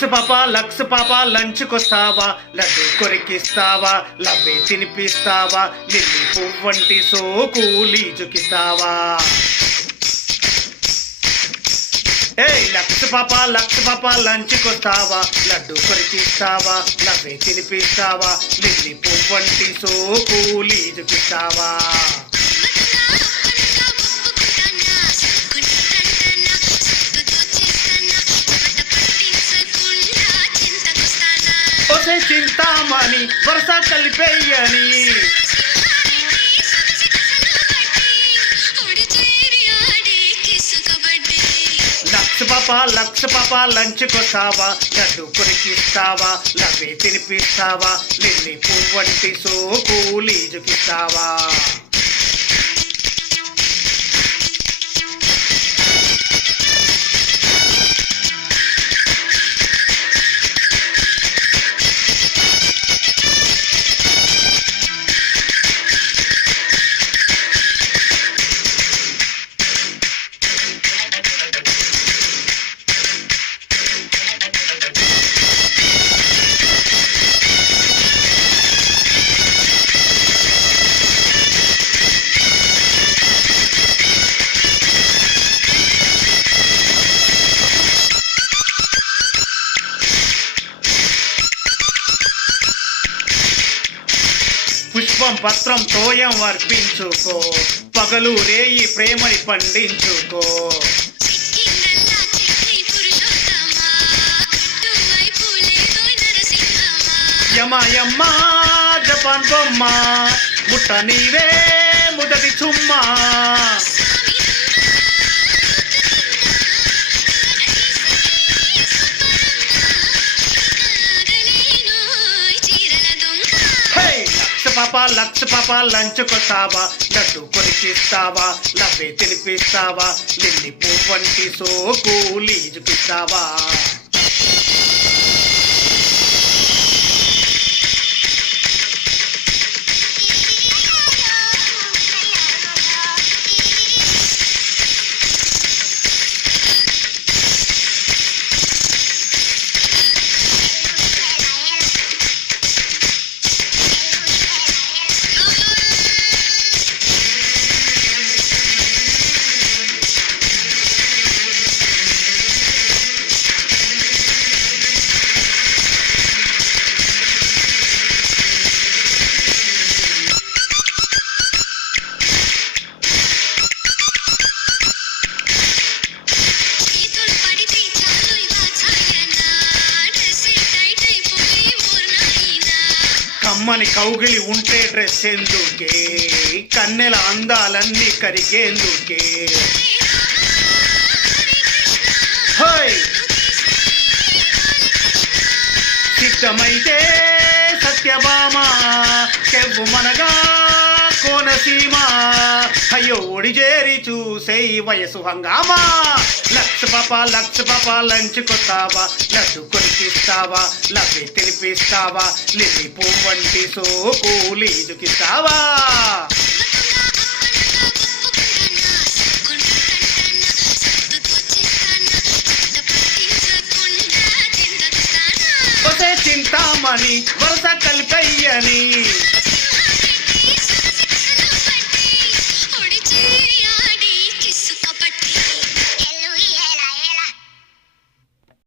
Lux పాప లంచ్కొస్తావా, laddu కొరికిస్తావా, లవ్వే తినిపిస్తావా, lily పువ్వంటి సోకు లీజుకిస్తావా. Lux పాప లంచ్కొస్తావా, లడ్డు కొరికిస్తావా, లవ్వే తినిపిస్తావా, లిల్లీ పువ్వంటి సోకు లీజుకిస్తావా. చింతామణి వరుస కలిపేయని, లక్స్ పాప లంచ్కొస్తావా, లడ్డు కొరికిస్తావా, లవ్వే తినిపిస్తావా, లిల్లీ పువ్వంటి సోకు లీజుకిస్తావా. పుష్పం పత్రం తోయం అర్పించుకో, పగలు రేయి ప్రేమని పండించుకో. యమ జపాన్ బొమ్మ ముట్ట నీవే ముదటి చుమ్మా. లక్స్ పాప లంచ్కొస్తావా, లడ్డు కొరికిస్తావా, లవ్వే తినిపిస్తావా, లిల్లీ పువ్వంటి సోకు లీజుకిస్తావా. కమ్మని కౌగిలి ఉంటే డ్రెస్ ఎందుకే, కన్నెల అందాలన్నీ కరిగేందుకే. సిద్ధమైతే సత్యభామ చెవ్వు మనగా కోనసీమ, అయ్యో ఒడి చేరి చూసే వయసు హంగామా. లక్స్ పాప లంచ్కొస్తావా, లడ్డు కొరికిస్తావా, లవ్వే తినిపిస్తావా, లిల్లీ పువ్వంటి సోకు లీజుకిస్తావా. చింతామణి వరుస కలిపేయని,